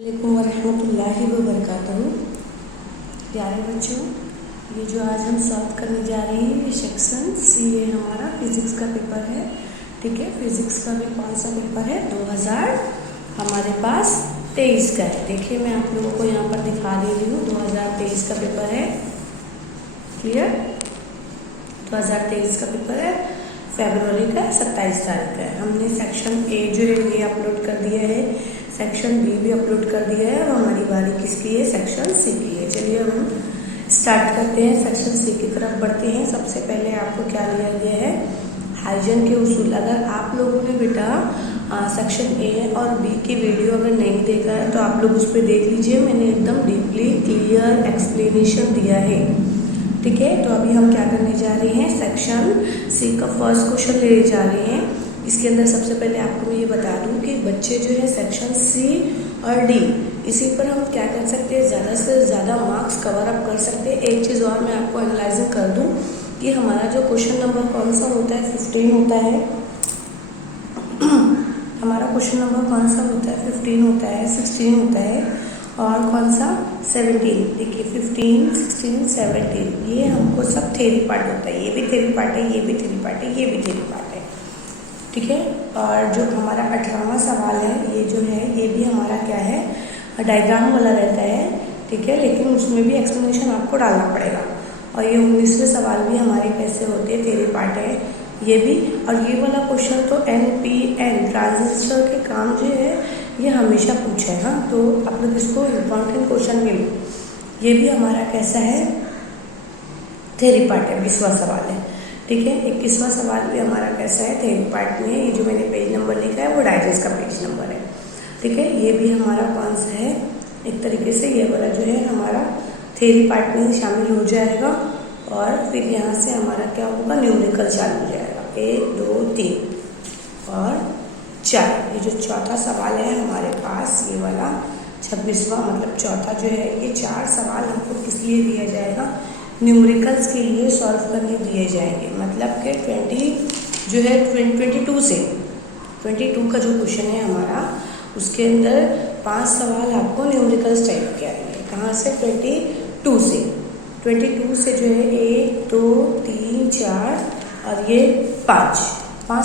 अस्सलामुअलैकुम वरहमतुल्लाहि वबरकातुहू। प्यारे बच्चों, ये जो आज हम सॉल्व करने जा रहे हैं ये सेक्शन सी है, हमारा फिज़िक्स का पेपर है। ठीक है, फिज़िक्स का भी कौन सा पेपर है? 2000 हमारे पास 23 का है। देखिए मैं आप लोगों को यहाँ पर दिखा दे रही हूँ, 2023 का पेपर है। क्लियर? 2023 का पेपर है, फरवरी का 27 तारीख का है। हमने सेक्शन ए जो है ये अपलोड कर दिया है, सेक्शन बी भी अपलोड कर दिया है, और हमारी बारी किसकी है? सेक्शन सी की है। चलिए अब हम स्टार्ट करते हैं, सेक्शन सी की तरफ बढ़ते हैं। सबसे पहले आपको क्या लिया गया है? हाइजन के उसूल। अगर आप लोगों ने बेटा सेक्शन ए और बी की वीडियो अगर नहीं देखा है तो आप लोग उस पर देख लीजिए, मैंने एकदम डीपली क्लियर एक्सप्लेनेशन दिया है। ठीक है, तो अभी हम क्या करने जा रहे हैं? सेक्शन सी का फर्स्ट क्वेश्चन लेने जा रहे हैं। इसके अंदर सबसे पहले आपको मैं ये बता दूं कि बच्चे जो है सेक्शन सी और डी इसी पर हम क्या कर सकते हैं, ज़्यादा से ज़्यादा मार्क्स कवर अप कर सकते हैं। एक चीज़ और मैं आपको एनालाइजिंग कर दूं कि हमारा जो क्वेश्चन नंबर कौन सा होता है? 15 होता है। हमारा क्वेश्चन नंबर कौन सा होता है? 15 होता है, 16 होता है, और कौन सा? 17। देखिए 15, 16, 17 ये हमको सब थ्योरी पार्ट होता है। ये भी थ्योरी पार्ट है, ये भी थ्योरी पार्ट है, ये भी थ्योरी पार्ट है। ठीक है, और जो हमारा 18वां सवाल है ये जो है ये भी हमारा क्या है? डायग्राम वाला रहता है। ठीक है, लेकिन उसमें भी एक्सप्लेनेशन आपको डालना पड़ेगा। और ये 19वें सवाल भी हमारे कैसे होते हैं? थ्योरी पार्ट है ये भी। और ये वाला क्वेश्चन तो NPN ट्रांजिस्टर के काम जो है ये हमेशा पूछा है। हाँ, तो आप लोग इसको इम्पॉर्टेंट क्वेश्चन में लो। ये भी हमारा कैसा है? थ्योरी पार्ट है, 20वां सवाल है। ठीक है, 21वां सवाल भी हमारा कैसा है? थ्योरी पार्ट में है। ये जो मैंने पेज नंबर लिखा है वो डाइजेस्ट का पेज नंबर है। ठीक है, ये भी हमारा कौन सा है? एक तरीके से ये वाला जो है हमारा थ्योरी पार्ट में शामिल हो जाएगा। और फिर यहाँ से हमारा क्या होगा? न्यूमेरिकल चालू हो जाएगा, 1, 2, 3 और 4। ये जो चौथा सवाल है हमारे पास ये वाला 26वां मतलब चौथा जो है, ये 4 सवाल हमको किस लिए दिया जाएगा? न्यूमेरिकल्स के लिए सॉल्व करने दिए जाएंगे। मतलब कि 20 जो है 22 से 22 का जो क्वेश्चन है हमारा, उसके अंदर 5 सवाल आपको न्यूमेरिकल्स टाइप के आएंगे। कहाँ से? 22 से जो है 1, 2, 3, 4 और ये 5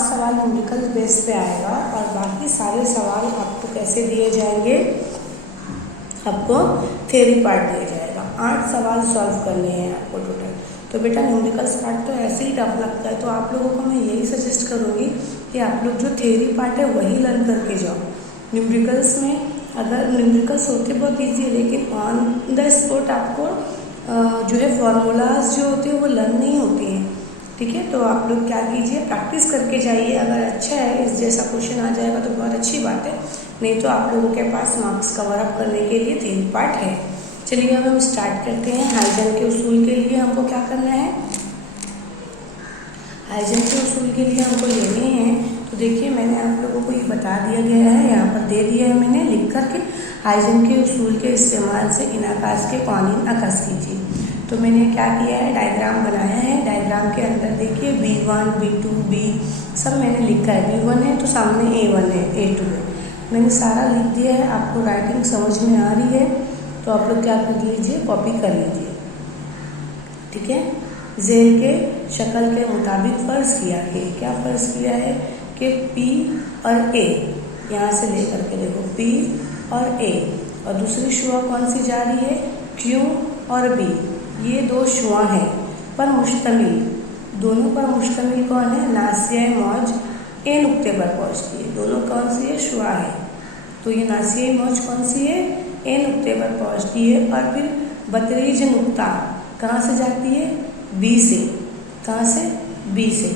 सवाल न्यूमेरिकल बेस पे आएगा। और बाकी सारे सवाल आपको कैसे दिए जाएंगे? आपको थ्योरी पार्ट दिया जाएगा। 8 सवाल सॉल्व करने हैं आपको टोटल। तो बेटा न्यूमेरिकल्स पार्ट तो ऐसे ही टफ लगता है, तो आप लोगों को मैं यही सजेस्ट करूँगी कि आप लोग जो थ्योरी पार्ट है वही लर्न करके जाओ। न्यूमेरिकल्स में अगर न्यूमेरिकल्स होते बहुत ईजी है, लेकिन ऑन द स्पॉट आपको जो है फॉर्मूलाज जो होते हैं वो लर्न नहीं होते हैं। ठीक है, तो आप लोग क्या कीजिए? प्रैक्टिस करके जाइए। अगर अच्छा है, इस जैसा क्वेश्चन आ जाएगा तो बहुत अच्छी बात है, नहीं तो आप लोगों के पास मार्क्स कवर अप करने के लिए थ्योरी पार्ट है। चलिए अब हम स्टार्ट करते हैं। हाइजन के उसूल के लिए हमको क्या करना है? हाइजन के उसूल के लिए हमको लेने हैं। तो देखिए मैंने आप लोगों को ये बता दिया गया है, यहाँ पर दे दिया है मैंने लिख करके। हाइजन के उसूल के इस्तेमाल से इनअकास के कवानीन अकास कीजिए। तो मैंने क्या किया है? डायग्राम बनाया है। डायग्राम के अंदर देखिए B1, B2, B सब मैंने लिखा है। B1 है तो सामने A1 है, A2 है, मैंने सारा लिख दिया है। आपको राइटिंग समझ में आ रही है तो आप लोग क्या कर लीजिए? कॉपी कर लीजिए। ठीक है, जेल के शक्ल के मुताबिक फ़र्ज़ किया कि क्या फ़र्ज़ किया है कि P और A, यहाँ से लेकर के देखो P और A, और दूसरी शुआ कौन सी जा रही है? Q और B। ये 2 शुआ हैं पर मुश्तमिल, दोनों पर मुश्तमिल कौन है? नासिया मौज ए नुक्ते पर पहुँचती है। दोनों कौन सी है? शुआ है। तो ये नासिया मौज कौन सी है? ए नुक्ते पर पहुँचती है। और फिर बतरीज नुक्ता कहाँ से जाती है? बी से। कहाँ से? बी से।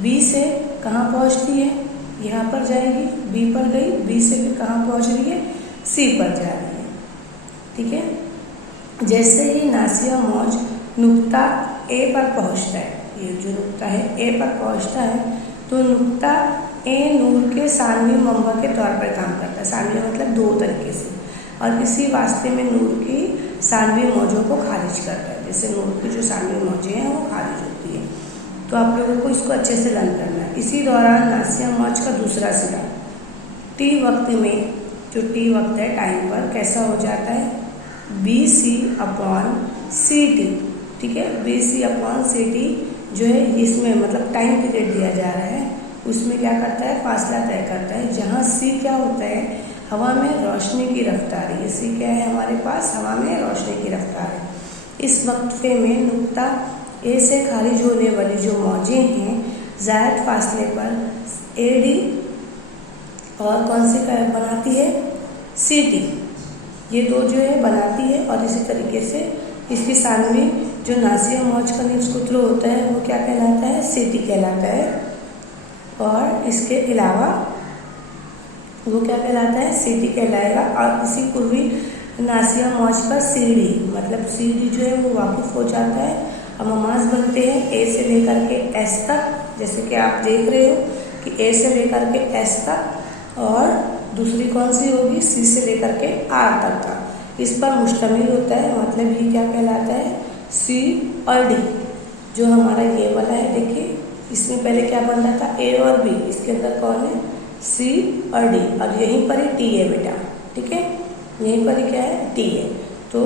बी से कहाँ पहुँचती है? यहाँ पर जाएगी, बी पर गई, बी से फिर कहाँ पहुँच रही है? सी पर जा रही है। ठीक है, जैसे ही नासिया मौज नुक्ता ए पर पहुँचता है, ये जो नुक्ता है ए पर पहुँचता है, तो नुक्ता ए नूर के सानवी मंबा के तौर पर काम करता है। सानवी मतलब 2 तरीके से, और इसी वास्ते में नूर की सानवी मौजों को खारिज करता है। जैसे नूर की जो सानवी मौजें हैं वो खारिज होती है। तो आप लोगों को इसको अच्छे से लर्न करना है। इसी दौरान नासिया मौज का दूसरा सिरा T वक्त में जो टी वक्त है टाइम पर कैसा हो जाता है, BC/CT। ठीक है, BC/CT जो है इसमें मतलब टाइम पीरियड दिया जा रहा है, उसमें क्या करता है, फासला तय करता है। जहाँ C क्या होता है, हवा में रोशनी की रफ्तार। ये C क्या है हमारे पास, हवा में रोशनी की रफ्तार है। इस वक्फे में नुक्ता A से खारिज होने वाली जो मौजें हैं ज़ायद फासले पर AD और कौन सी बनाती है, CT। ये दो जो है बनाती है। और इसी तरीके से इसकी सानवी जो नासिया मौज का निष्कुत्ल होता है वो क्या कहलाता है, CT कहलाता है। और इसके अलावा वो क्या कहलाता है, CT कहलाएगा। और इसी पूर्वी नासिया मौज पर CD मतलब CD जो है वो वाकिफ हो जाता है। अमामास बनते हैं A से लेकर के S तक, जैसे कि आप देख रहे हो कि A से लेकर के S तक, और दूसरी कौन सी होगी, C से लेकर के R तक का इस पर मुश्तमिल होता है। मतलब ये क्या कहलाता है, C और D। जो हमारा ये वाला है, देखिए इसमें पहले क्या बन रहा था, A और B, इसके अंदर कौन है, C और D, और यहीं पर ही T है बेटा। ठीक है, यहीं पर ही क्या है, T है। तो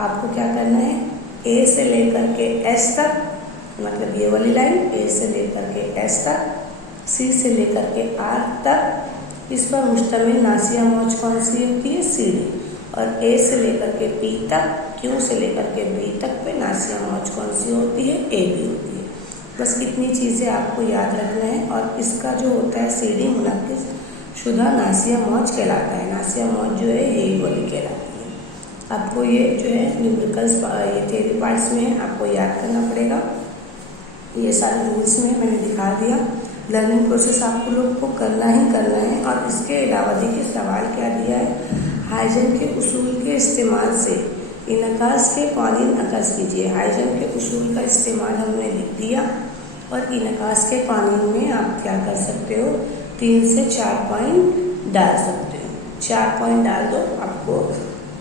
आपको क्या करना है, A से लेकर के S तक, मतलब ये वाली लाइन A से लेकर के S तक, C से लेकर के R तक, इस पर मुश्तमिल नासिया मौज कौन सी होती है, CD। और A से लेकर के P तक, Q से लेकर के B तक पे नासिया मौज कौन सी होती है, AB होती है। बस इतनी चीज़ें आपको याद रखना है। और इसका जो होता है CD मुनक्किस शुदा नासिया मौज कहलाता है। नासिया मौज जो है यही वाली कहलाती है। आपको ये जो है न्यूमेरिकल्स ये थ्योरी पार्ट्स में है, आपको याद करना पड़ेगा। ये सारे रूल्स में मैंने दिखा दिया। लर्निंग प्रोसेस आपको लोग को करना ही करना है। और इसके अलावा देखिए सवाल क्या दिया है, हाइजन के उसूल के इस्तेमाल से इनकास के कानून अकस कीजिए। हाइजन के उसूल का इस्तेमाल हमने लिख दिया। और इनकास के कानून में आप क्या कर सकते हो, 3 से 4 पॉइंट डाल सकते हो। 4 पॉइंट डाल दो, आपको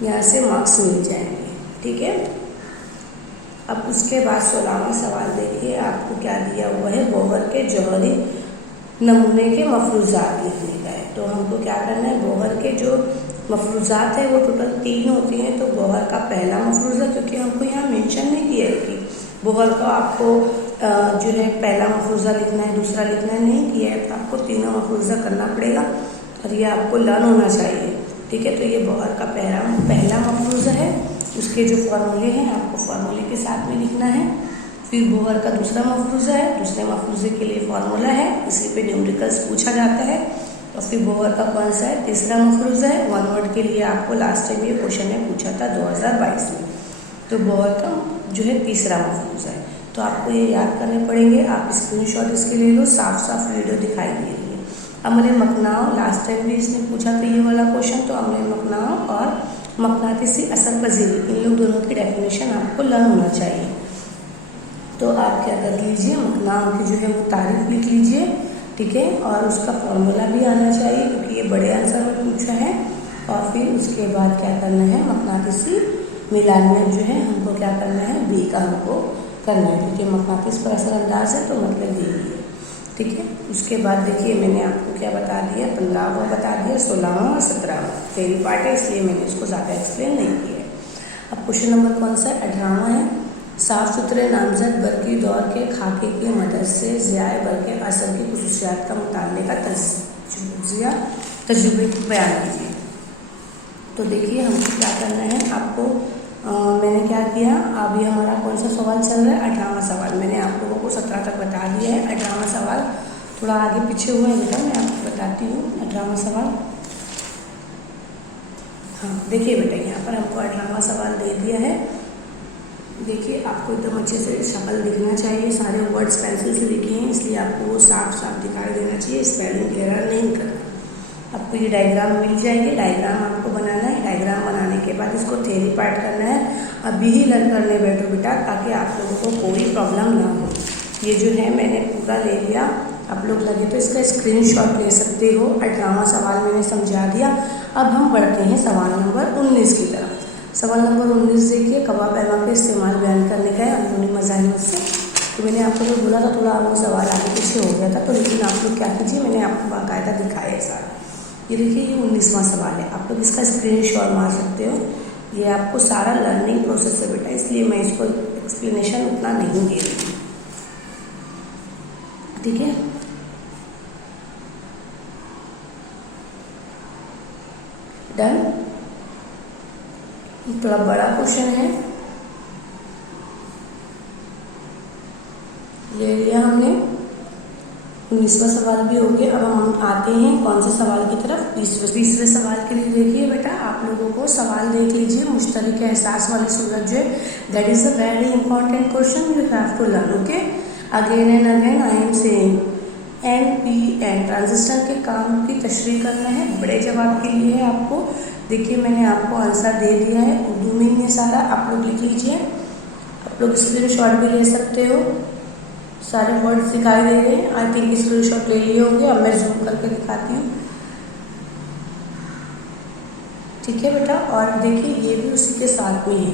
यहाँ से मार्क्स मिल जाएंगे। ठीक है, अब उसके बाद 16वां सवाल देखिए, आपको क्या दिया हुआ है, बोहर के जौहरी नमूने के मफरूज़ात लिखने का है। तो हमको क्या करना है, बोहर के जो मफरूज़ात है वो टोटल 3 होती हैं। तो बोहर का पहला मफरूज़ा, क्योंकि हमको यहाँ मेंशन नहीं किया है कि बोहर का आपको जो है पहला मफरूज़ा लिखना है, दूसरा लिखना है, नहीं किया है। तो आपको तीनों मफरूज़ा करना पड़ेगा और ये आपको लर्न होना चाहिए। ठीक है, तो ये बोहर का पहला मफरूज़ा है। उसके जो फॉर्मूले हैं आपको फॉर्मूले के साथ में लिखना है। फिर बोहर का दूसरा मफरूज़ा है, दूसरे मफरूज़े के लिए फॉर्मूला है, इसी पे न्यूमेरिकल्स पूछा जाता है। और फिर बोहर का कौन सा है, तीसरा मफरूज़ा है। 1 वर्ड के लिए आपको लास्ट टाइम ये क्वेश्चन में पूछा था 2022 में। तो बोहर का जो है तीसरा मफरूज़ा है। तो आपको ये याद करने पड़ेंगे। आप स्क्रीनशॉट इसके ले लो, साफ साफ वीडियो दिखाई दे रही है। अमरे मकनाव, लास्ट टाइम भी इसने पूछा था ये वाला क्वेश्चन। तो अमरे मकनाव और मकनातीसी असर पजीरी, इन लोग दोनों की डेफिनेशन आपको लर्न होना चाहिए। तो आप क्या कर लीजिए, मकनाव की जो है वो तारीफ लिख लीजिए। ठीक है, और उसका फॉर्मूला भी आना चाहिए क्योंकि ये बड़े आंसर में पूछा है। और फिर उसके बाद क्या करना है, मकनातीसी मिलान जो है हमको क्या करना है, बी का हमको करना है, क्योंकि मकनातीस पर असर अंदाज है तो मतलब ये ही है। ठीक है, उसके बाद देखिए मैंने आपको क्या बता दिया, 15वां बता दिया, 16वां और 17वां थ्योरी पार्ट है, इसलिए मैंने इसको ज़्यादा एक्सप्लेन नहीं किया है। अब क्वेश्चन नंबर कौन सा है, 18वां है। साफ़ सुथरे नामजद बरकी दौर के खाके की मदद से ज़ियाए बरके असर की खुसूसियात का मुताले का तजुर्बे बयान कीजिए। तो देखिए हमको क्या करना है, आपको मैंने क्या किया, अभी हमारा कौन सा सवाल चल रहा है, 18वां सवाल। मैंने आप लोगों को 17 तक बता दिया है। 18वां सवाल थोड़ा आगे पीछे हुआ है बेटा, मैं आपको बताती हूँ 18वां सवाल। हाँ देखिए बेटा, यहाँ पर हमको 18वां सवाल दे दिया है। देखिए आपको एकदम अच्छे से शक्ल दिखना चाहिए, सारे वर्ड्स पेंसिल से लिखे हैं इसलिए आपको वो साफ साफ दिखाई देना चाहिए, स्पेलिंग एरर नहीं करना। आपको ये डायग्राम मिल जाएगी, डायग्राम आपको बनाना है। डायग्राम बनाने के बाद इसको थ्योरी पार्ट करना है। अभी ही लर्न करने बैठो बेटा, ताकि आप लोगों को कोई प्रॉब्लम ना हो। ये जो है मैंने पूरा ले लिया, आप लोग लगे तो इसका स्क्रीनशॉट ले सकते हो। 18वां सवाल मैंने समझा दिया। अब हम बढ़ते हैं सवाल नंबर 19 की तरफ। सवाल नंबर 19 देखिए, कवा पैमा के इस्तेमाल बयान करने का है अंदरूनी मज़ाहिर से। तो मैंने आपको जो बोला था थोड़ा वो सवाल आगे पीछे हो गया था, तो लेकिन आप लोग क्या कीजिए, मैंने आपको बाकायदा दिखाया है सारा। ये देखिए ये 19वां सवाल है, आप लोग इसका स्क्रीनशॉट मार सकते हो। ये आपको सारा लर्निंग प्रोसेस है बेटा, इसलिए मैं इसको एक्सप्लेनेशन उतना नहीं दे रही हूँ, ठीक है। डन। थोड़ा बड़ा क्वेश्चन है, ले लिया हमने। 19वां सवाल भी हो गया। अब हम आते हैं कौन से सवाल की तरफ, 20वें सवाल के लिए। देखिए बेटा आप लोगों को सवाल देख लीजिए। मुश्तरक एहसास वाली सूरत जो है, that is a very important question, you have to learn, okay. Again and again I am saying NPN transistor के काम की तशरीह करना है। बड़े जवाब के लिए है आपको। देखिए मैंने आपको आंसर दे दिया है, उर्दू में ही है सारा, आप लोग लिख लीजिए। आप लोग स्क्रीनशॉट भी ले सकते हो, सारे वर्ड्स दिखाई दे रहे हैं। आई थिंक स्क्रीनशॉट ले लिए होंगे। अब मैं जूम करके दिखाती हूँ, ठीक है बेटा। और देखिए ये भी उसी के साथ में है,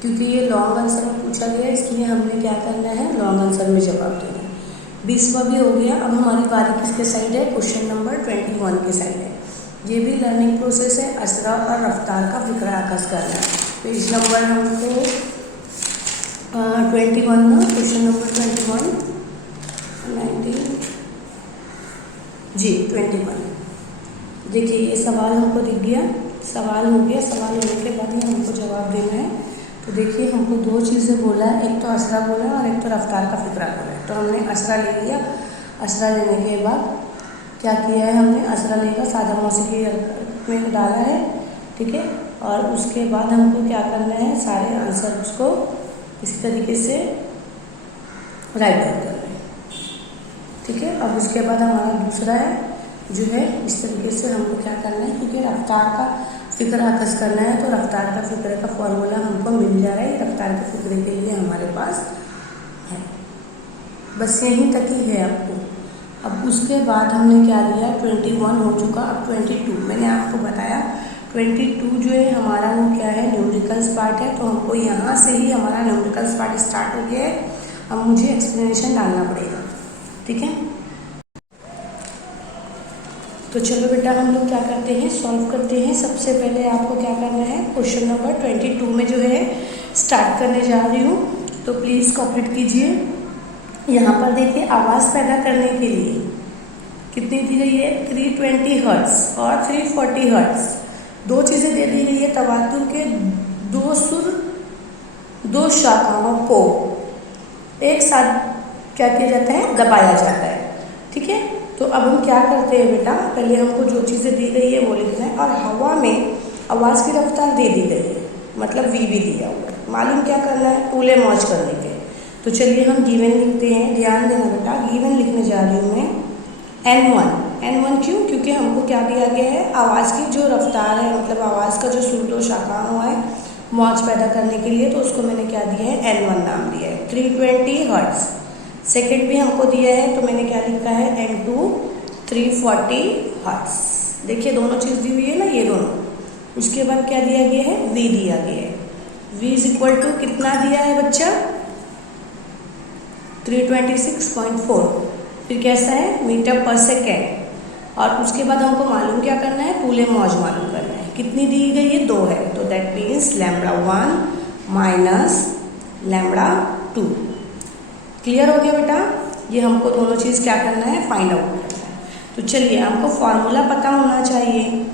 क्योंकि ये लॉन्ग आंसर में पूछा गया, इसलिए हमने क्या करना है, लॉन्ग आंसर में जवाब देना है। 20वां भी हो गया। अब हमारी बारी किसके साइड है, क्वेश्चन नंबर 21 के साइड है। ये भी लर्निंग प्रोसेस है, असरा और रफ्तार का फिक्र आकस करना है। पेज नंबर हमको 21 ना, क्वेश्चन नंबर 21 19 जी 21। देखिए ये सवाल हमको दिख गया, सवाल हो गया। सवाल होने के बाद ही हमको जवाब देना है। तो देखिए हमको दो चीज़ें बोला है, एक तो असरा बोला है और एक तो रफ्तार का फिक्रा बोला है। तो हमने असरा ले लिया। असरा लेने के बाद क्या किया है हमने, असरा लेकर सादा मौसीकी में डाला है, ठीक है। और उसके बाद हमको क्या करना है, सारे आंसर उसको इसी तरीके से राइट आउट करना है, ठीक है। अब उसके बाद हमारा दूसरा है जो है, इस तरीके से हमको क्या करना है, क्योंकि रफ्तार का फिक्र आकस करना है, तो रफ्तार का फिक्र का फॉर्मूला हमको मिल जा रहा है। रफ्तार के फिक्रे के लिए हमारे पास है, बस यहीं तक ही है आपको। अब उसके बाद हमने क्या लिया, 21 हो चुका। अब 22 मैंने आपको बताया, 22 जो है हमारा वो क्या है, न्यूमेरिकल्स पार्ट है। तो हमको यहाँ से ही हमारा न्यूमेरिकल्स पार्ट स्टार्ट हो गया है। अब मुझे एक्सप्लेनेशन डालना पड़ेगा, ठीक है। तो चलो बेटा हम लोग क्या करते हैं, सॉल्व करते हैं। सबसे पहले आपको क्या करना है, क्वेश्चन नंबर 22 में जो है स्टार्ट करने जा रही हूँ, तो प्लीज़ कॉपरेट कीजिए। यहाँ पर देखिए आवाज़ पैदा करने के लिए कितनी दी गई है, 320 हर्ट्ज़ और 340 हर्ट्ज़। दो चीज़ें दे दी गई है। तवातुर के दो सुर, दो शाखाओं को एक साथ क्या किया जाता है, दबाया जाता है, ठीक है। तो अब हम क्या करते हैं बेटा, पहले हमको जो चीज़ें दी गई है वो लिखना है। और हवा में आवाज़ की रफ्तार दे दी गई है, मतलब वी भी दिया हुआ है। मालूम क्या करना है, टूले मौज करने के। तो चलिए हम गिवन लिखते हैं। ध्यान देना बेटा, गिवन लिखने जा रही हूँ मैं N1 क्यों, क्योंकि हमको क्या दिया गया है, आवाज़ की जो रफ्तार है, मतलब आवाज़ का जो सुर दो शाखा हुआ है मौज पैदा करने के लिए, तो उसको मैंने क्या दिया है, N1 नाम दिया है। 320 हर्ट्ज़। सेकेंड भी हमको दिया है, तो मैंने क्या लिखा है, N2 340 हर्ट्ज़। देखिए दोनों चीज़ दी हुई है ना, ये दोनों। उसके बाद क्या दिया गया है, V दिया गया है। V इज इक्वल टू कितना दिया है बच्चा, 326.4। फिर कैसा है, मीटर पर सेकेंड। और उसके बाद हमको मालूम क्या करना है, टूले मौज मालूम करना है। कितनी दी गई है, 2 है, तो दैट मीन्स λ1 माइनस λ2। क्लियर हो गया बेटा। ये हमको दोनों चीज़ क्या करना है, फाइंड आउट करना है। तो चलिए हमको फार्मूला पता होना चाहिए,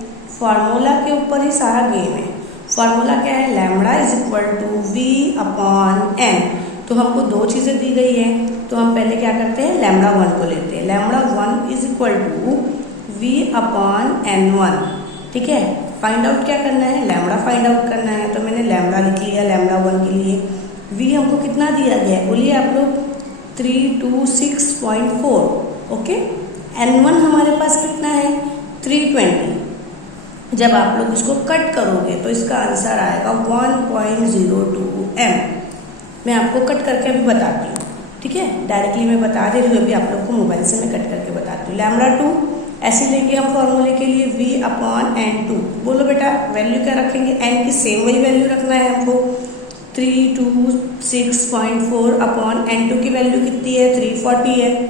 फार्मूला के ऊपर ही सारा गेम है। फार्मूला क्या है, λ इज इक्वल टू V/n। तो हमको दो चीज़ें दी गई है, तो हम पहले क्या करते हैं, λ1 को लेते हैं। λ1 इज इक्वल टू V/n1, ठीक है। फाइंड आउट क्या करना है, λ फाइंड आउट करना है, तो मैंने λ लिख लिया λ1 के लिए। V हमको कितना दिया गया है, बोलिए आप लोग, 326.4, ओके। N1 हमारे पास कितना है, 320। जब आप लोग इसको कट करोगे तो इसका आंसर आएगा 1.02 m। मैं आपको कट करके अभी बताती हूँ, ठीक है। डायरेक्टली मैं बता दे रही हूँ, अभी आप लोग को मोबाइल से मैं कट करके बताती हूँ। λ2 ऐसे लेंगे हम फॉर्मूले के लिए, V/n2। बोलो बेटा वैल्यू क्या रखेंगे, n की सेम वही वैल्यू रखना है हमको। 326.4 अपॉन N2 की वैल्यू कितनी है, 340 है।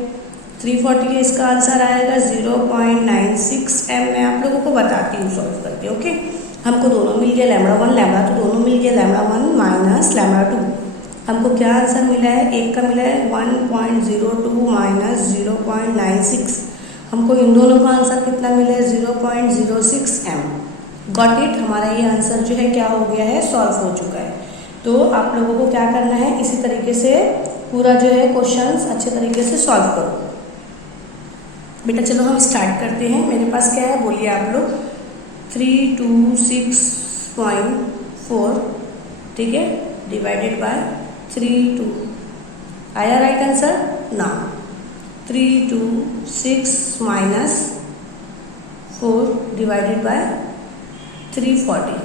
340 है, इसका आंसर आएगा 0.96 m। मैं आप लोगों को बताती हूँ सॉल्व करके। ओके, हमको दोनों मिल गया, λ1 λ2 दोनों मिल गया, λ1 माइनस λ2। हमको क्या आंसर मिला है, एक का मिला है 1.02 माइनस 0.96। हमको इन दोनों का आंसर कितना मिला है, 0.06 m। गॉट इट, हमारा ये आंसर जो है क्या हो गया है, सॉल्व हो चुका है। तो आप लोगों को क्या करना है, इसी तरीके से पूरा जो है क्वेश्चंस अच्छे तरीके से सॉल्व करो बेटा। चलो हम स्टार्ट करते हैं। मेरे पास क्या है बोलिए आप लोग, 326.4, ठीक है, डिवाइडेड बाय 32। आया राइट आंसर ना। 326 माइनस 4 डिवाइडेड बाय 340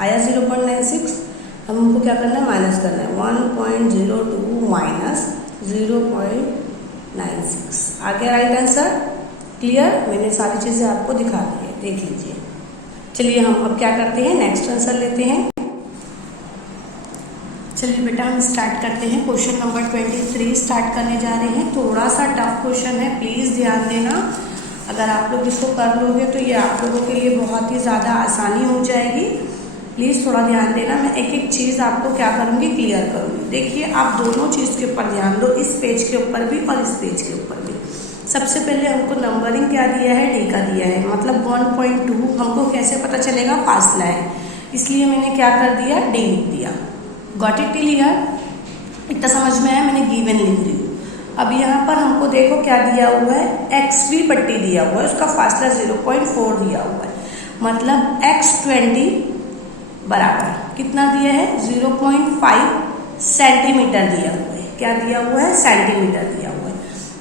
आया 0.96। हमको क्या करना है, माइनस करना है, 1.02 माइनस 0.96 आ गया राइट आंसर। क्लियर, मैंने सारी चीज़ें आपको दिखा दी है, देख लीजिए। चलिए हम अब क्या करते हैं, नेक्स्ट आंसर लेते हैं। चलिए बेटा हम स्टार्ट करते हैं। क्वेश्चन नंबर 23 स्टार्ट करने जा रहे हैं। थोड़ा सा टफ क्वेश्चन है, प्लीज़ ध्यान देना। अगर आप लोग इसको कर लोगे तो ये आप लोगों के लिए बहुत ही ज़्यादा आसानी हो जाएगी। प्लीज़ थोड़ा ध्यान देना, मैं एक एक चीज़ आपको क्या करूँगी, क्लियर करूँगी। देखिए आप दोनों चीज़ के ऊपर ध्यान दो, इस पेज के ऊपर भी और इस पेज के ऊपर भी। सबसे पहले हमको नंबरिंग क्या दिया है, डी का दिया है, मतलब 1.2 हमको कैसे पता चलेगा, फासला है, इसलिए मैंने क्या कर दिया, डी लिख दिया। गॉट इट क्लियर, इतना समझ में आया, मैंने गिवन लिख रही हूँ। अब यहाँ पर हमको देखो क्या दिया हुआ है, XV पट्टी दिया हुआ है, उसका फासला 0.4 दिया हुआ है, मतलब X20 बराबर कितना दिया है, 0.5 सेंटीमीटर दिया हुआ है। क्या दिया हुआ है, सेंटीमीटर दिया हुआ है।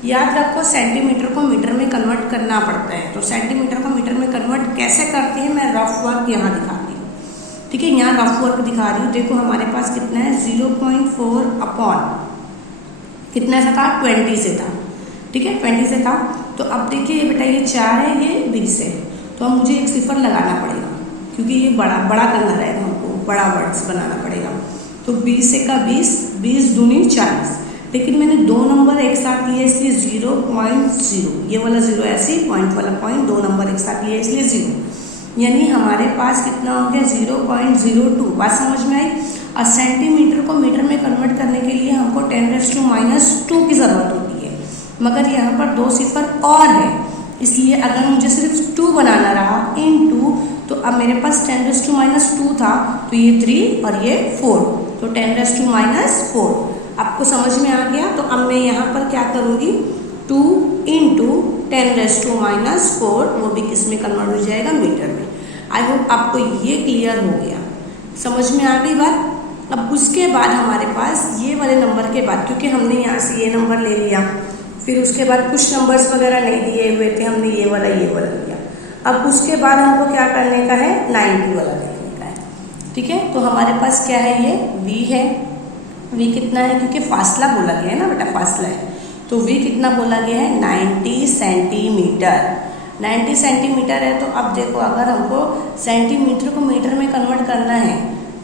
याद रखो सेंटीमीटर को मीटर में कन्वर्ट करना पड़ता है, तो सेंटीमीटर को मीटर में कन्वर्ट कैसे करते हैं, मैं रफ वर्क यहाँ दिखाती हूँ, ठीक है। यहाँ रफ वर्क दिखा रही हूँ। देखो हमारे पास कितना है, 0.4 अपॉन कितना सा था, 20 से था, ठीक है, 20 से था। तो अब देखिए ये बेटा ये 4 है, ये 20 है, तो अब मुझे एक सिफर लगाना पड़ेगा, क्योंकि ये बड़ा करना रहेगा, हमको बड़ा वर्ड्स बनाना पड़ेगा। तो 20 से का 20, 20 दूनी 40, लेकिन मैंने दो नंबर एक साथ लिए इसलिए 0.0, ये वाला 0 ऐसे, पॉइंट वाला पॉइंट, दो नंबर एक साथ लिए इसलिए 0, यानी हमारे पास कितना हो गया, 0.02। बात समझ में आई। और सेंटीमीटर को मीटर में कन्वर्ट करने के लिए हमको 10⁻² की ज़रूरत होती है, मगर यहाँ पर दो सिफर और है, इसलिए अगर मुझे सिर्फ 2 बनाना रहा इन 2, तो अब मेरे पास 10⁻² था, तो ये 3 और ये 4, तो 10⁻⁴। आपको समझ में आ गया। तो अब मैं यहाँ पर क्या करूँगी, 2 × 10⁻⁴, वो भी किस में कन्वर्ट हो जाएगा, मीटर में। आई होप आपको ये क्लियर हो गया, समझ में आ गई बात। अब उसके बाद हमारे पास ये वाले नंबर के बाद, क्योंकि हमने यहाँ से ये नंबर ले लिया, फिर उसके बाद कुछ नंबर्स वगैरह नहीं दिए हुए थे, हमने ये वाला लिया। अब उसके बाद हमको क्या करने का है, 90 वाला देखने का है, ठीक है। तो हमारे पास क्या है, ये V है। V कितना है, क्योंकि फासला बोला गया है ना बेटा, फासला है, तो V कितना बोला गया है, 90 सेंटीमीटर। 90 सेंटीमीटर है। तो अब देखो अगर हमको सेंटीमीटर को मीटर में कन्वर्ट करना है,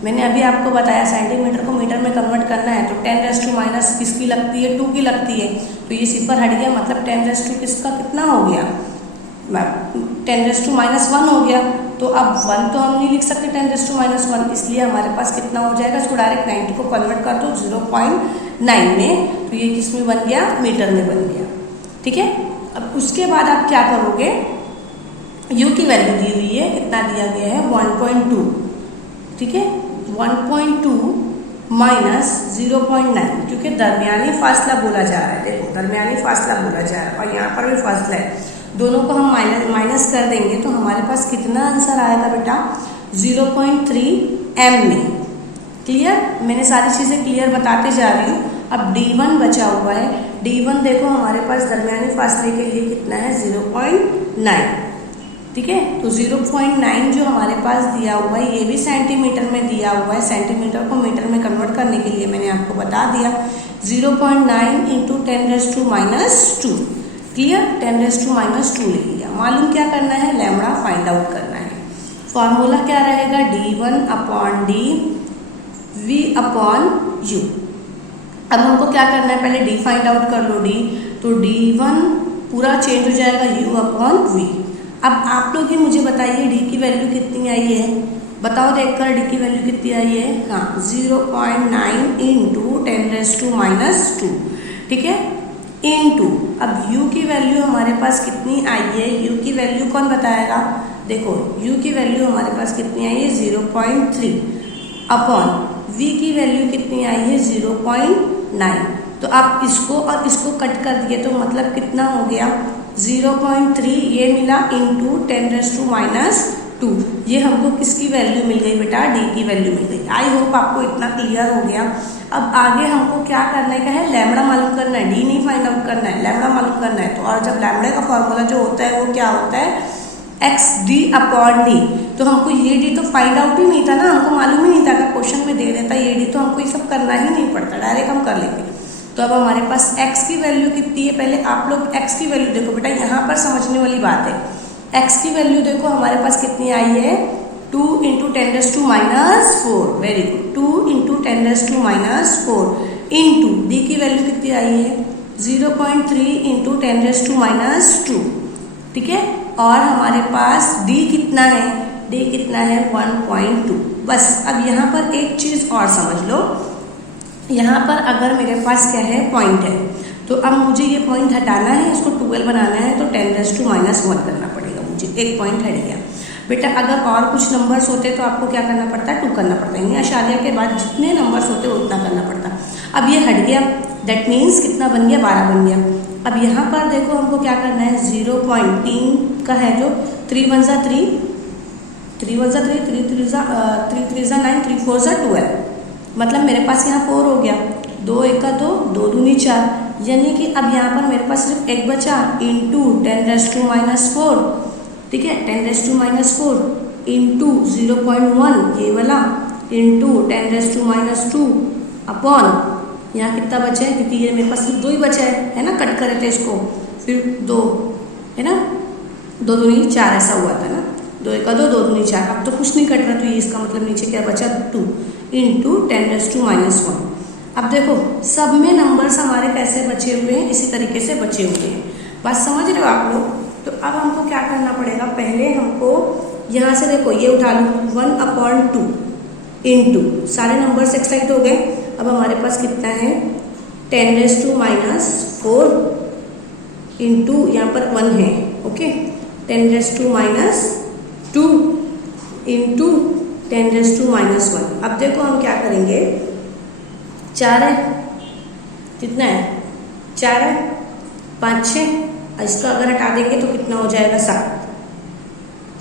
मैंने अभी आपको बताया सेंटीमीटर को मीटर में कन्वर्ट करना है, तो 10⁻⁻ किसकी लगती है, 2 की लगती है, तो ये सिफर हट गया, मतलब 10⁻⁻ किसका कितना हो गया, 10⁻⁻1 हो गया। तो अब 1 तो हम नहीं लिख सकते 10⁻⁻1, इसलिए हमारे पास कितना हो जाएगा, इसको डायरेक्ट 90 को कन्वर्ट कर दो 0.9 में, तो ये किस में बन गया, मीटर में बन गया, ठीक है। अब उसके बाद आप क्या करोगे, U की वैल्यू दी हुई है, कितना दिया गया है, 1.2, ठीक है, 1.2 माइनस 0.9, क्योंकि दरमियानी फासला बोला जा रहा है। देखो दरमियानी फासला बोला जा रहा है और यहाँ पर भी फासला है, दोनों को हम माइनस कर देंगे तो हमारे पास कितना आंसर आएगा बेटा, 0.3 m में। क्लियर, मैंने सारी चीज़ें क्लियर बताते जा रही हूँ। अब D1 बचा हुआ है। D1 देखो हमारे पास दरमियानी फासले के लिए कितना है, 0.9, ठीक है। तो 0.9 जो हमारे पास दिया हुआ है, ये भी सेंटीमीटर में दिया हुआ है। सेंटीमीटर को मीटर में कन्वर्ट करने के लिए मैंने आपको बता दिया, 0.9 × 10⁻²। क्लियर, 10⁻² ले लिया। मालूम क्या करना है, लैम्बडा फाइंड आउट करना है। फॉर्मूला क्या रहेगा, D1/D V/U। अब हमको क्या करना है, पहले D फाइंड आउट कर लो, D, तो D1 पूरा चेंज हो जाएगा u अपॉन v। अब आप लोग ही मुझे बताइए d की वैल्यू कितनी आई है, बताओ देखकर d की वैल्यू कितनी आई है। हाँ 0.9 इंटू 10⁻², ठीक है, इंटू अब u की वैल्यू हमारे पास कितनी आई है, u की वैल्यू कौन बताएगा, देखो u की वैल्यू हमारे पास कितनी आई है 0.3 अपॉन v की वैल्यू कितनी आई है 0.9। तो आप इसको और इसको कट कर दिए तो मतलब कितना हो गया 0.3 ये मिला इंटू 10⁻²। ये हमको किसकी वैल्यू मिल गई बेटा, d की वैल्यू मिल गई। आई होप आपको इतना क्लियर हो गया। अब आगे हमको क्या करने का है, लैम्बडा मालूम करना है, d नहीं फाइंड आउट करना है, लैम्बडा मालूम करना है। तो और जब लैम्बडा का फॉर्मूला जो होता है वो क्या होता है xd अपॉन d। तो हमको ये d तो फाइंड आउट ही नहीं था ना, हमको मालूम ही नहीं था, अगर क्वेश्चन में दे देता ये d तो हमको ये सब करना ही नहीं पड़ता, डायरेक्ट हम कर लेंगे। तो अब हमारे पास x की वैल्यू कितनी है, पहले आप लोग x की वैल्यू देखो बेटा, यहाँ पर समझने वाली बात है। x की वैल्यू देखो हमारे पास कितनी आई है 2 into 10⁻⁴, very good, 2 into 10⁻⁴ into d की वैल्यू कितनी आई है 0.3 इंटू 10⁻², ठीक है। और हमारे पास d कितना है, d कितना है 1.2। बस अब यहाँ पर एक चीज़ और समझ लो, यहाँ पर अगर मेरे पास क्या है पॉइंट है, तो अब मुझे ये पॉइंट हटाना है, इसको 12 बनाना है, तो 10⁻⁻1 करना पड़ेगा मुझे, एक पॉइंट हट गया। बेटा अगर और कुछ नंबर्स होते तो आपको क्या करना पड़ता है 2 करना पड़ता है, यानी आशार्य के बाद जितने नंबर्स होते उतना करना पड़ता। अब ये हट गया, दैट मीन्स कितना बन गया 12 बन गया। अब यहाँ पर देखो हमको क्या करना है 0.3 का है जो 3 1 जा 3, 3 1 जा 3, 3 3 जा 9, 3 4 जा 12, मतलब मेरे पास यहाँ 4 हो गया, 2 1 का 2, 2 दूनी 4, यानी कि अब यहाँ पर मेरे पास सिर्फ एक बचा इंटू 10⁻⁴, ठीक है, 10⁻⁴ इंटू 0.1 ये वाला इंटू 10⁻² अपॉन यहाँ कितना बचा है, क्योंकि ये मेरे पास सिर्फ 2 ही बचा है ना, कट करे थे इसको, फिर 2 है ना, 2 दूनी 4 ऐसा हुआ था ना, 2 1 का 2, 2 दूनी 4, अब तो कुछ नहीं कट रहा, तो ये इसका मतलब नीचे क्या बचा 2 इंटू 10⁻⁻1। अब देखो सब में नंबर्स हमारे कैसे बचे हुए हैं, इसी तरीके से बचे हुए हैं, बात समझ रहे हो आप लोग। तो अब हमको क्या करना पड़ेगा, पहले हमको यहाँ से देखो ये उठा लो 1/2 इंटू सारे नंबर्स एक्साइट हो गए। अब हमारे पास कितना है 10⁻⁴ इंटू यहाँ पर 1 है, ओके, 10⁻² इंटू 10⁻⁻1। अब देखो हम क्या करेंगे, 4 है, कितना है 4 है, 5 6, इसको अगर हटा देंगे तो कितना हो जाएगा 7,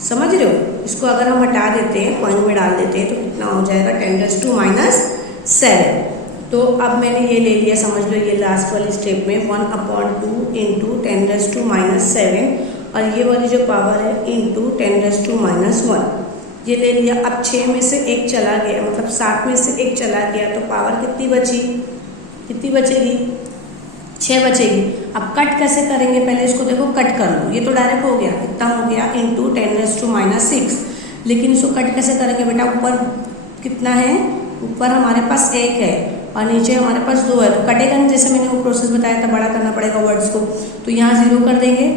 समझ रहे हो। इसको अगर हम हटा देते हैं, पॉइंट में डाल देते हैं तो कितना हो जाएगा 10⁻⁷। तो अब मैंने ये ले लिया, समझ लो ये लास्ट वाली स्टेप में 1/2 इंटू 10⁻⁷, और ये वाली जो पावर है इंटू 10⁻⁻1 ये ले लिया। अब 6 में से 1 चला गया, मतलब 7 में से 1 चला गया, तो पावर कितनी बची, कितनी बचेगी 6 बचेगी। अब कट कैसे करेंगे, पहले इसको देखो कट कर लो, ये तो डायरेक्ट हो गया, कितना हो गया इंटू 10⁻⁻6, लेकिन इसको कट कैसे करेंगे बेटा, ऊपर कितना है, ऊपर हमारे पास 1 है और नीचे हमारे पास 2 है, तो कटेगा नहीं, जैसे मैंने वो प्रोसेस बताया था, बड़ा करना पड़ेगा वर्ड्स को। तो यहाँ 0 कर देंगे,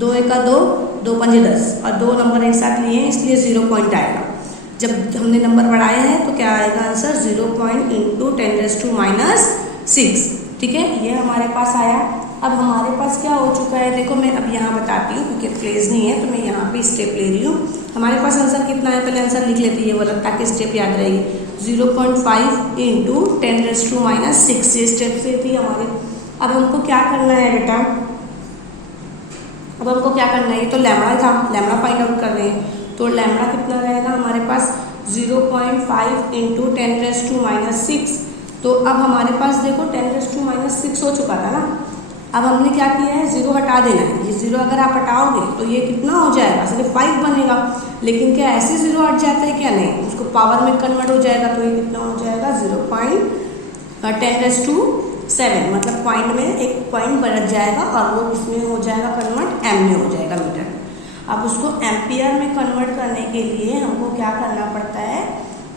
2 1 का 2, 2 5 10, और 2 नंबर एक साथ लिए हैं इसलिए 0 पॉइंट आएगा। जब हमने नंबर बढ़ाया है तो क्या आएगा आंसर 0 पॉइंट इंटू 10⁻⁶, ठीक है, ये हमारे पास आया। अब हमारे पास क्या हो चुका है, देखो मैं अब यहाँ बताती हूँ, क्योंकि प्लेस नहीं है तो मैं यहाँ पे स्टेप ले रही हूँ। हमारे पास आंसर कितना है, पहले आंसर लिख लेते हैं ये वाला, ताकि स्टेप याद रहेगी। 0.5 इंटू 10⁻⁶ ये स्टेप से थी हमारी। अब हमको क्या करना है बेटा, अब हमको क्या करना है, ये तो लैम्बडा था, लैम्बडा फाइंड आउट कर रहे हैं, तो लैम्बडा कितना रहेगा हमारे पास 0.5 इंटू 10⁻⁶। तो अब हमारे पास देखो 10⁻⁶ हो चुका था ना। अब हमने क्या किया है, 0 हटा देना है, ये 0 अगर आप हटाओगे तो ये कितना हो जाएगा, सिर्फ 5 बनेगा। लेकिन क्या ऐसे 0 हट जाता है, क्या नहीं, उसको पावर में कन्वर्ट हो जाएगा, तो ये कितना हो जाएगा 0.10⁷, मतलब पॉइंट में एक पॉइंट बढ़ जाएगा और वो किसमें हो जाएगा कन्वर्ट, एम में हो जाएगा, मीटर। अब उसको एम्पियर में कन्वर्ट करने के लिए हमको क्या करना पड़ता है,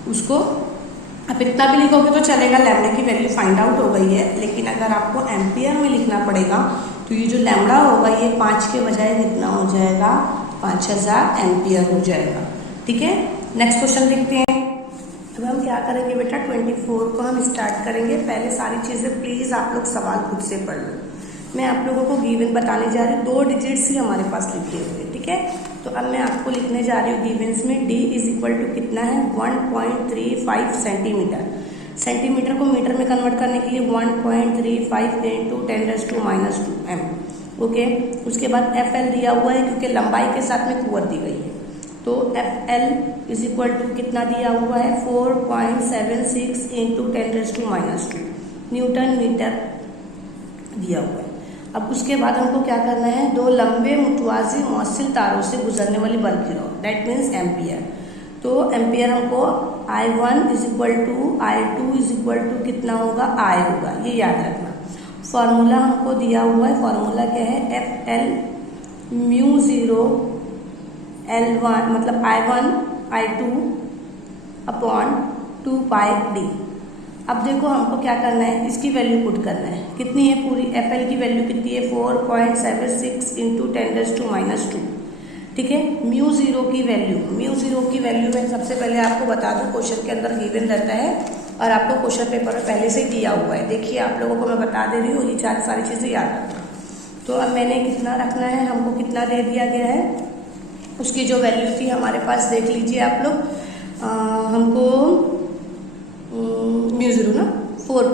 उसको अब इतना भी लिखोगे तो चलेगा, लैम्बडा की वैल्यू फाइंड आउट हो गई है, लेकिन अगर आपको एम्पियर में लिखना पड़ेगा तो ये जो लैम्बडा होगा ये 5 के बजाय कितना हो जाएगा, 5000 एम्पियर हो जाएगा। ठीक है, नेक्स्ट क्वेश्चन देखते हैं। अब हम क्या करेंगे बेटा, 24 को हम स्टार्ट करेंगे। पहले सारी चीज़ें प्लीज़ आप लोग सवाल खुद से पढ़ लो। मैं आप लोगों को गिवन बताने जा रही हूँ, 2 डिजिट्स ही हमारे पास लिखे हुए। ठीक है, तो अब मैं आपको लिखने जा रही हूँ गिवन्स में d इज इक्वल टू कितना है, 1.35 सेंटीमीटर। सेंटीमीटर को मीटर में कन्वर्ट करने के लिए 1.35 इंटू 10⁻⁻² m। ओके, उसके बाद FL दिया हुआ है क्योंकि लंबाई के साथ में कुंवर दी गई है, तो FL इज इक्वल टू कितना दिया हुआ है, 4.76 इंटू 10⁻² न्यूटन मीटर दिया हुआ है। अब उसके बाद हमको क्या करना है, 2 लंबे मुतवाज़ी मौसिल तारों से गुजरने वाली बल गिरो, दैट मीन्स एम्पियर। तो एम्पियर हमको I1 is equal to I2 is equal to कितना होगा, I होगा, ये याद रखना। फॉर्मूला हमको दिया हुआ है, फॉर्मूला क्या है, FL μ0 L1 मतलब I1 I2 अपॉन 2 पाई d। अब देखो हमको क्या करना है, इसकी वैल्यू पुट करना है, कितनी है पूरी, FL की वैल्यू कितनी है, 4.76 इंटू 10⁻²। ठीक है, μ0 की वैल्यू मैं सबसे पहले आपको बता दूं, क्वेश्चन के अंदर गिवन रहता है और आपको क्वेश्चन पेपर में पहले से ही दिया हुआ है। देखिए आप लोगों को मैं बता दे रही हूँ, ये सारी चीज़ें याद रखना। तो अब मैंने कितना रखना है, हमको कितना दे दिया गया है, उसकी जो वैल्यू थी हमारे पास देख लीजिए आप लोग, हमको μ0 ना 4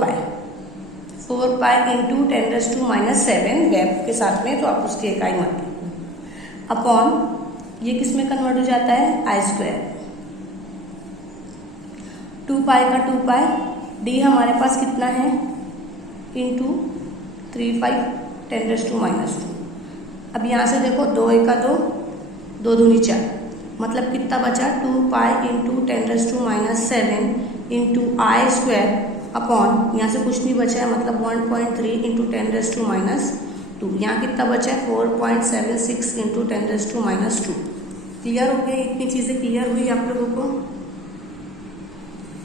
पाई इंटू 10⁻⁷ गैप के साथ में, तो आप उसकी इकाई मत अपॉन ये किस में कन्वर्ट हो जाता है, I²। 2 पाई का 2 पाई, d हमारे पास कितना है, इंटू 35 10⁻²। अब यहाँ से देखो 2 एका 2, 2 दूनी 4, मतलब कितना बचा, 2 pi into 10⁻⁷ into I² upon, यहाँ से कुछ नहीं बचा है, मतलब 1.3 इंटू 10⁻²। यहाँ कितना बचा है, 4.76 इंटू 10⁻²। क्लियर हो गई, इतनी चीज़ें क्लियर हुई आप लोगों को।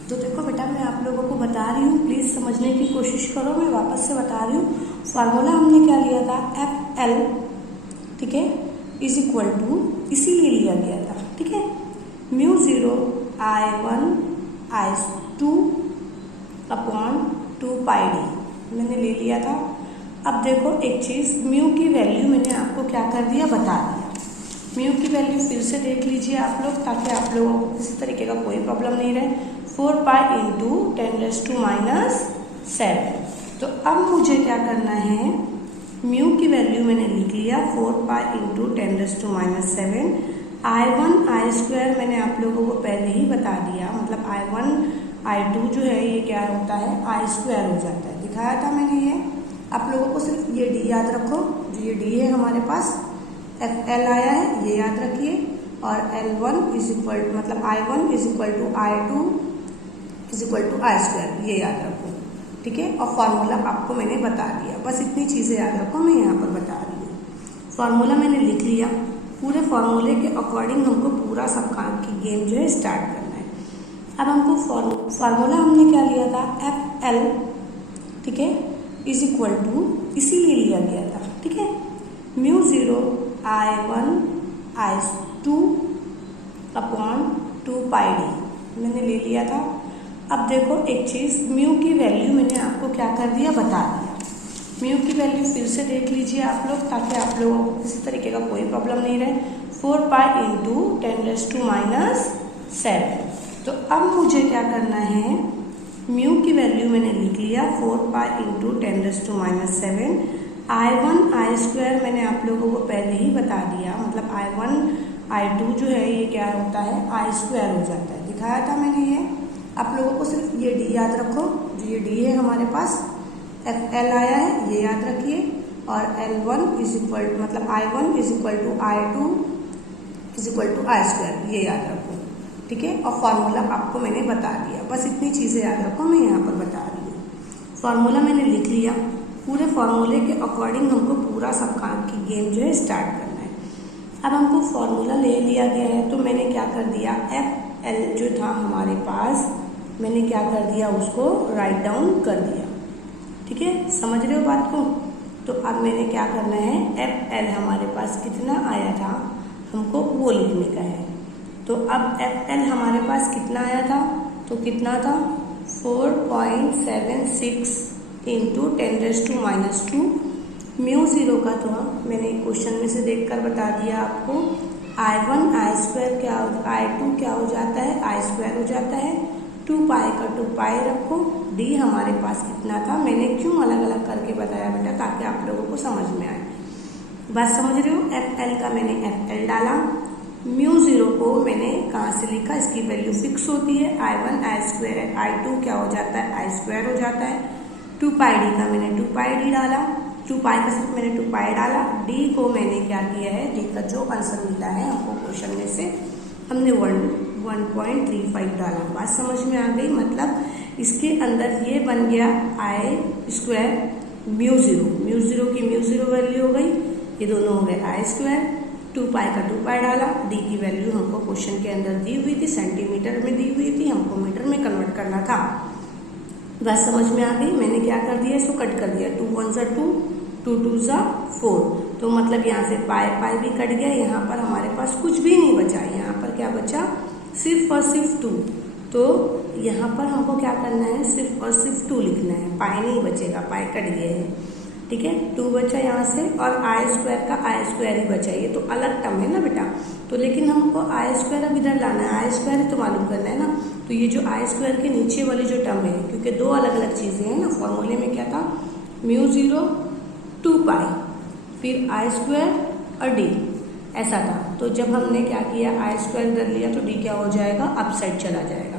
तो देखो बेटा मैं आप लोगों को बता रही हूँ, प्लीज़ समझने की कोशिश करो। मैं वापस से बता रही हूँ, फार्मूला हमने क्या लिया था, FL, ठीक है, इज इक्वल टू, इसीलिए लिया गया था, ठीक है, μ0 I1 I2 अपॉन 2 पाई d मैंने ले लिया था। अब देखो एक चीज़, म्यू की वैल्यू मैंने आपको क्या कर दिया, बता दिया। म्यू की वैल्यू फिर से देख लीजिए आप लोग, ताकि आप लोगों को किसी तरीके का कोई प्रॉब्लम नहीं रहे। 4 पाई इंटू 10⁻⁷। तो अब मुझे क्या करना है, म्यू की वैल्यू मैंने लिख लिया 4 पाई इंटू 10⁻⁷। I1 I² मैंने आप लोगों को पहले ही बता दिया, मतलब I1 I2 जो है ये क्या होता है, I² हो जाता है, दिखाया था मैंने ये। आप लोगों को सिर्फ ये d याद रखो, जो ये d है हमारे पास, FL आया है ये याद रखिए, और L1 इज इक्वल मतलब I1 is equal to I2 is equal to I² ये याद रखो, ठीक है। और फार्मूला आपको मैंने बता दिया, बस इतनी चीज़ें याद रखो, मैं यहाँ पर बता रही हूँ। फार्मूला मैंने लिख लिया, पूरे फार्मूले के अकॉर्डिंग हमको पूरा सब काम की गेम जो है स्टार्ट करना है। अब हमको फार्मूला हमने क्या लिया था, FL, ठीक है, इज इक्वल टू, इसीलिए लिया गया था, ठीक है, μ0 I1 I2 अपॉन 2 पाई d मैंने ले लिया था। अब देखो एक चीज़, म्यू की वैल्यू मैंने आपको क्या कर दिया, बता दिया। म्यू की वैल्यू फिर से देख लीजिए आप लोग, ताकि आप लोगों को किसी तरीके का कोई प्रॉब्लम नहीं रहे। 4 पाई इंटू 10⁻⁷। तो अब मुझे क्या करना है, म्यू की वैल्यू मैंने लिख लिया 4 पाई इंटू 10⁻⁷। I1 I² मैंने आप लोगों को पहले ही बता दिया, मतलब I1 I2 जो है ये क्या होता है, I² हो जाता है, दिखाया था मैंने ये। आप लोगों को सिर्फ ये d याद रखो, जो ये d है हमारे पास, FL आया है ये याद रखिए, और L1 इज इक्वल मतलब I1 is equal to I2 is equal to I² ये याद रखो, ठीक है। और फार्मूला आपको मैंने बता दिया, बस इतनी चीज़ें याद रखो, मैं यहाँ पर बता रही हूँ। फार्मूला मैंने लिख लिया, पूरे फार्मूले के अकॉर्डिंग हमको पूरा सब काम की गेम जो है स्टार्ट करना है। अब हमको फार्मूला ले लिया गया है, तो मैंने क्या कर दिया, FL जो था हमारे पास, मैंने क्या कर दिया, उसको राइट डाउन कर दिया, ठीक है, समझ रहे हो बात को। तो अब मैंने क्या करना है, एफ एल हमारे पास कितना आया था हमको वो लिखने का है। तो अब एफ एल हमारे पास कितना आया था, तो कितना था 4.76 इंटू 10⁻²। म्यू ज़ीरो का तो मैंने क्वेश्चन में से देखकर बता दिया आपको, I1 I² क्या I2 क्या हो जाता है, I² हो जाता है, 2 पाई का 2 पाई रखो। डी हमारे पास कितना था, मैंने क्यों अलग अलग करके बताया बेटा, ताकि आप लोगों को समझ में आए। बात समझ रहे हो। एफ एल का मैंने एफ एल डाला, म्यू ज़ीरो को मैंने कहाँ से लिखा, इसकी वैल्यू फिक्स होती है, I1 I² है, I2 क्या हो जाता है, I² हो जाता है। 2 पाई डी का मैंने 2 पाई डी डाला, 2 पाई का सिर्फ मैंने 2 पाई डाला। डी को मैंने क्या किया है, डी का जो आंसर मिला है हमको क्वेश्चन में से, हमने 1.35 डाला। बात समझ में आ गई। मतलब इसके अंदर ये बन गया I² म्यू ज़ीरो की म्यू ज़ीरो वैल्यू हो गई, ये दोनों हो गए I²। 2 पाई का 2 पाई डाला, डी की वैल्यू हमको क्वेश्चन के अंदर दी हुई थी, सेंटीमीटर में दी हुई थी, हमको मीटर में कन्वर्ट करना था। बात समझ में आ गई। मैंने क्या कर दिया, इसको कट कर दिया, 2 1 ज़ा 2, 2 2 ज़ा 4। तो मतलब यहाँ से पाई पाई भी कट गया, यहाँ पर हमारे पास कुछ भी नहीं बचा, यहाँ पर क्या बचा, सिर्फ और सिर्फ 2। तो यहाँ पर हमको क्या करना है, सिर्फ और सिर्फ 2 लिखना है, पाई नहीं बचेगा, पाई कट गया है, ठीक है। 2 बचा यहाँ से, और I² का I² ही बचा, ये तो अलग टर्म है ना बेटा। तो लेकिन हमको I² अब इधर लाना है, I² तो मालूम करना है ना। तो ये जो I² के नीचे वाली जो टर्म है, क्योंकि 2 अलग अलग चीज़ें हैं ना, फॉर्मूले में क्या था, म्यू ज़ीरो 2 पाई, फिर I² और डी, ऐसा था। तो जब हमने क्या किया, I² इधर लिया तो डी क्या हो जाएगा, अप साइड चला जाएगा।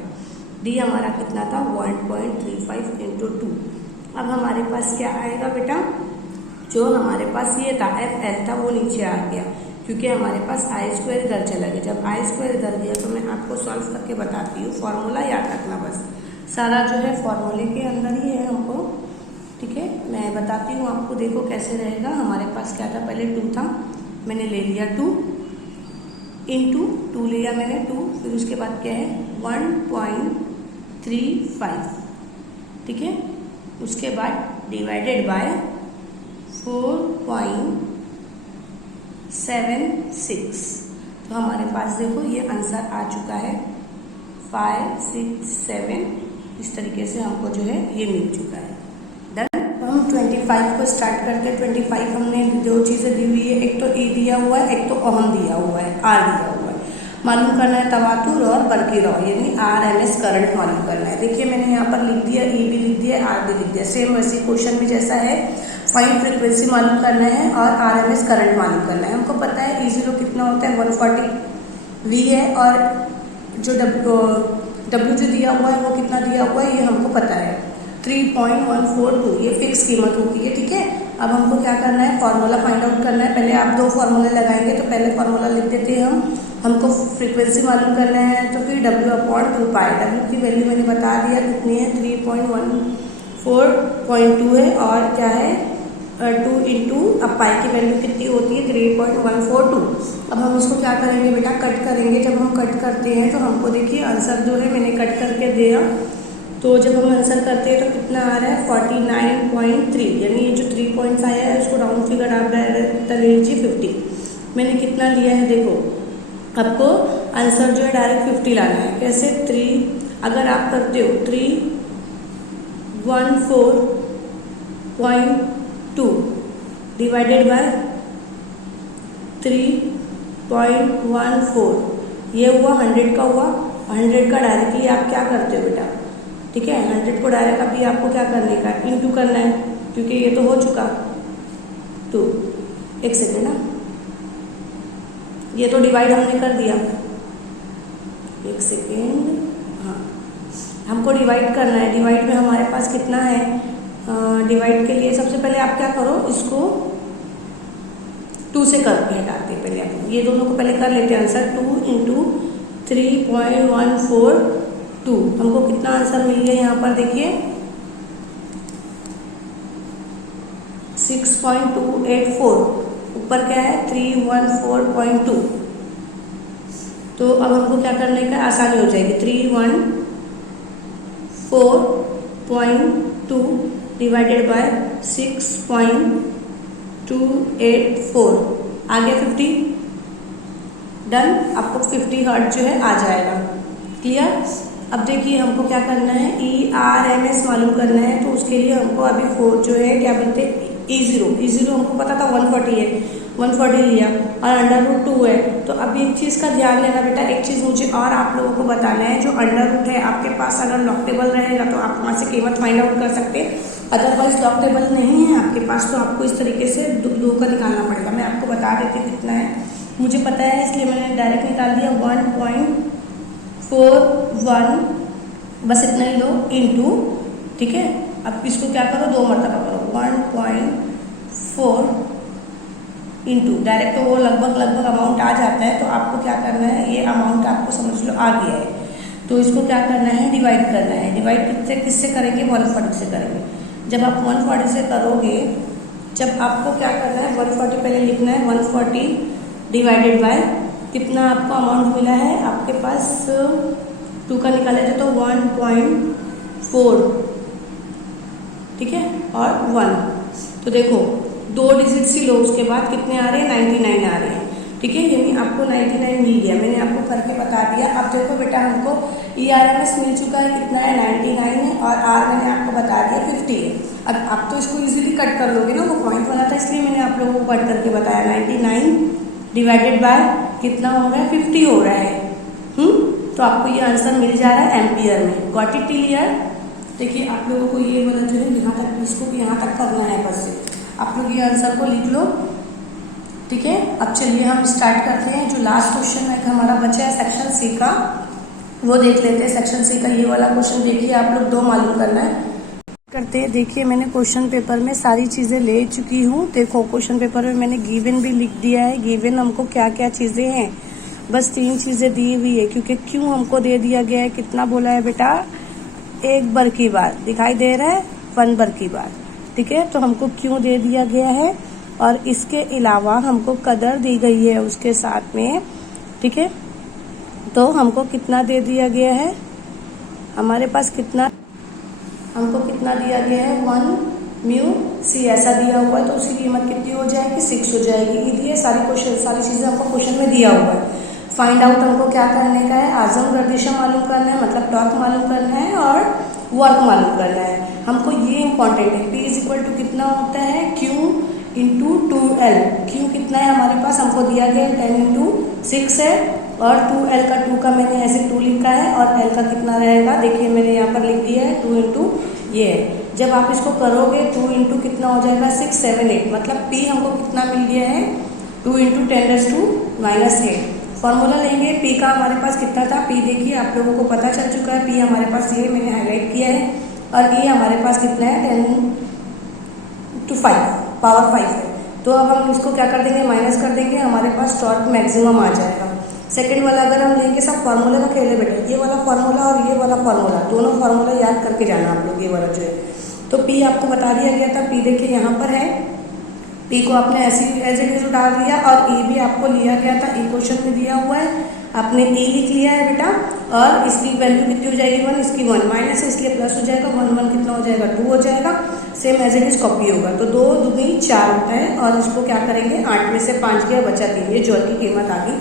डी हमारा कितना था, 1.35 इंटू 2। अब हमारे पास क्या आएगा बेटा, जो हमारे पास ये था एफ एल था वो नीचे आ गया, क्योंकि हमारे पास I² इधर चला गया। जब I² इधर गया तो मैं आपको सॉल्व करके बताती हूँ, फॉर्मूला याद रखना बस, सारा जो है फॉर्मूले के अंदर ही है हमको, ठीक है। मैं बताती हूँ आपको, देखो कैसे रहेगा। हमारे पास क्या था, पहले 2 था, मैंने ले लिया 2 इंटू 2 लिया मैंने 2, फिर उसके बाद क्या है 1.35, ठीक है। उसके बाद डिवाइडेड बाय 4.76। तो हमारे पास देखो ये आंसर आ चुका है 5 6 7, इस तरीके से हमको जो है ये मिल चुका है। डन। हम 25 को स्टार्ट करते हैं। 25 हमने 2 चीज़ें दी हुई है, एक तो ई दिया हुआ है, एक तो ओहम दिया हुआ है, आर दिया हुआ है। मालूम करना है तवातुर और बरकी रॉ, यानी RMS करंट मालूम करना है। देखिए मैंने यहाँ पर लिख दिया, ई भी लिख दिया, आर भी लिख दिया, सेम वैसे क्वेश्चन में जैसा है। फाइन फ्रिक्वेंसी मालूम करना है और RMS करंट मालूम करना है। हमको पता है E0 कितना होता है, 140 V है, और जो W जो दिया हुआ है वो कितना दिया हुआ है ये हमको पता है, 3.142, ये फिक्स कीमत होती है, ठीक है। अब हमको क्या करना है, फार्मूला फाइंड आउट करना है। पहले आप 2 फार्मूले लगाएंगे, तो पहले फार्मूला लिख देते हैं हमको फ्रीक्वेंसी मालूम करना है, तो फिर W/2 पाई। W की वैल्यू मैंने बता दिया कितनी है, 3.14.2 है, और क्या है 2 इंटू, अब पाई की वैल्यू कितनी होती है 3.142। अब हम उसको क्या करेंगे बेटा, कट करेंगे। जब हम कट करते हैं तो हमको देखिए आंसर जो है मैंने कट करके दिया, तो जब हम आंसर करते हैं तो कितना आ रहा है 49.3, यानी ये जो 3.5 है उसको राउंड फिगर आप डायरेक्ट ले लीजिए 50। मैंने कितना लिया है, देखो आपको आंसर जो है डायरेक्ट 50 लाना है। कैसे, 3 अगर आप करते हो 314.2 डिवाइडेड बाय 3.14, ये हुआ 100 का हुआ। 100 का डायरेक्टली आप क्या करते हो बेटा, ठीक है, 100 को डायरेक्ट अभी आपको क्या करने का, इंटू करना है, क्योंकि ये तो हो चुका 2। एक सेकेंड ना, ये तो डिवाइड हमने कर दिया, एक सेकेंड, हाँ हमको डिवाइड करना है। डिवाइड में हमारे पास कितना है, डिवाइड के लिए सबसे पहले आप क्या करो, इसको 2 से करके हटाते हैं। पहले आप ये दोनों को पहले कर लेते हैं आंसर, 2 इंटू 3.142, हमको कितना आंसर मिल गया यहाँ पर देखिए 6.284, ऊपर क्या है 314.2। तो अब हमको क्या करने का, आसानी हो जाएगी, 314.2 डिवाइडेड बाय 6.284, 284 आ गया 50। डन, आपको 50 हर्ट्ज जो है आ जाएगा। क्लियर। अब देखिए हमको क्या करना है, ERMS मालूम करना है, तो उसके लिए हमको अभी 4 जो है क्या बोलते हैं E0 हमको पता था 140 है, 140 लिया और √2 है। तो अभी एक चीज़ का ध्यान देना बेटा, एक चीज़ मुझे और आप लोगों को बताना है, जो √, है आपके पास अगर लॉक्टेबल रहेगा तो आप वहाँ से कीमत फाइंड आउट कर सकते हैं, अदरवाइज लॉक्टेबल नहीं है आपके पास तो आपको इस तरीके से दो का निकालना पड़ेगा। मैं आपको बता देती हूँ कितना है, मुझे पता है इसलिए मैंने डायरेक्ट निकाल दिया 1.41, बस इतना ही लो, इंटू, ठीक है। अब इसको क्या करो, 2 मरतबा करो, 1.4 इंटू, डायरेक्ट तो वो लगभग अमाउंट आ जाता है, तो आपको क्या करना है, ये अमाउंट आपको समझ लो आ गया है, तो इसको क्या करना है, डिवाइड करना है। डिवाइड किससे करेंगे, 140 से करेंगे। जब आप 140 से करोगे, जब आपको क्या करना है, 140 पहले लिखना है, 140 डिवाइडेड बाय कितना आपको अमाउंट मिला है, आपके पास 2 का निकाला जाए तो 1.4, ठीक है, और 1। तो देखो 2 डिजिट्स ही लो, उसके बाद कितने आ रहे हैं, 99 आ रहे हैं, ठीक है। यानी आपको 99 मिल गया, मैंने आपको करके बता दिया। अब देखो बेटा हमको ERMS मिल चुका है, कितना है, 99 है, और R मैंने आपको बता दिया 50 है। अब आप तो इसको इजीली कट कर लोगे ना, वो पॉइंट वाला था इसलिए मैंने आप लोगों को कट करके बताया। 99 डिवाइडेड बाय कितना हो रहा है, 50 हो रहा है। तो आपको ये आंसर मिल जा रहा है एम्पियर में। Got it clear. देखिए आप लोगों को ये वाला जो है यहाँ तक, इसको भी यहाँ तक करना है, बस आप लोग ये आंसर को लिख लो, ठीक है। अब चलिए हम स्टार्ट करते हैं। जो लास्ट क्वेश्चन है हमारा बचा है सेक्शन सी का, वो देख लेते हैं। सेक्शन सी का ये वाला क्वेश्चन देखिए, आप लोग 2 मालूम करना है करते हैं। देखिए मैंने क्वेश्चन पेपर में सारी चीज़ें ले चुकी हूँ। देखो क्वेश्चन पेपर में मैंने गिवन भी लिख दिया है, गिवन हमको क्या क्या चीज़ें हैं, बस 3 चीज़ें दी हुई है, क्योंकि क्यों हमको दे दिया गया है, कितना बोला है बेटा, 1 बर की बार दिखाई दे रहा है, 1 बर की बार, ठीक है। तो हमको क्यों दे दिया गया है, और इसके अलावा हमको कदर दी गई है उसके साथ में, ठीक है। तो हमको कितना दे दिया गया है, हमारे पास हमको कितना दिया गया है, 1 म्यू सी ऐसा दिया हुआ है, तो उसकी कीमत कितनी हो जाएगी, 6 हो जाएगी। ये सारी चीज़ें हमको क्वेश्चन में दिया हुआ है। फाइंड आउट हमको क्या करने का है, आजम गर्दिशा मालूम करना है, मतलब टॉर्क मालूम करना है और वर्क मालूम करना है। हमको ये इंपॉर्टेंट है, P = कितना होता है, Q × 2L। Q कितना है हमारे पास, हमको दिया गया 10 × 6 है, और 2L का 2 का मैंने ऐसे 2 लिखा है, और L का कितना रहेगा, देखिए मैंने यहाँ पर लिख दिया है 2 × ये है। जब आप इसको करोगे 2 × कितना हो जाएगा, 6, 7, 8, मतलब P हमको कितना मिल गया है, 2 × 10⁻⁻8। फॉर्मूला लेंगे, P का हमारे पास कितना था, P देखिए आप लोगों को पता चल चुका है, P हमारे पास ये मैंने हाईलाइट किया है, और E हमारे पास कितना है, 10⁵ पावर 5 है। तो अब हम इसको क्या कर देंगे, माइनस कर देंगे, हमारे पास टॉर्क मैक्सिमम आ जाएगा। सेकंड वाला अगर हम लेंगे, सब फार्मूले का खेल है बेटा, ये वाला फार्मूला और ये वाला फार्मूला, दोनों फार्मूला याद करके जाना आप लोग, ये वाला जो है। तो P आपको बता दिया गया था, P देखिए यहाँ पर है, P को आपने ऐसे एज इट इज डाल दिया, और E भी आपको लिया गया था, E क्वेश्चन में दिया हुआ है, आपने E लिख लिया है बेटा, और इसकी वैल्यू कितनी हो जाएगी, 1, इसकी 1, माइनस है इसलिए प्लस हो जाएगा, 1 1 कितना हो जाएगा, 2 हो जाएगा, same as it is copy होगा। तो 2 2 4 होता है, और इसको क्या करेंगे, 8 में से 5 गया, बचा 3, ये जॉल की कीमत आ गई।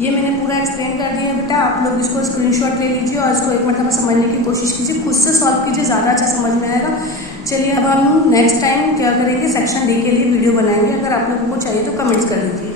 ये मैंने पूरा एक्सप्लेन कर दिया बेटा, आप लोग इसको स्क्रीनशॉट ले लीजिए और इसको एक मतलब समझने की कोशिश कीजिए, खुद से सॉल्व कीजिए, ज़्यादा अच्छा समझ में आएगा। चलिए अब हम नेक्स्ट टाइम क्या करेंगे, सेक्शन डी के लिए वीडियो बनाएंगे, अगर आप लोगों को चाहिए तो कमेंट्स कर दीजिए।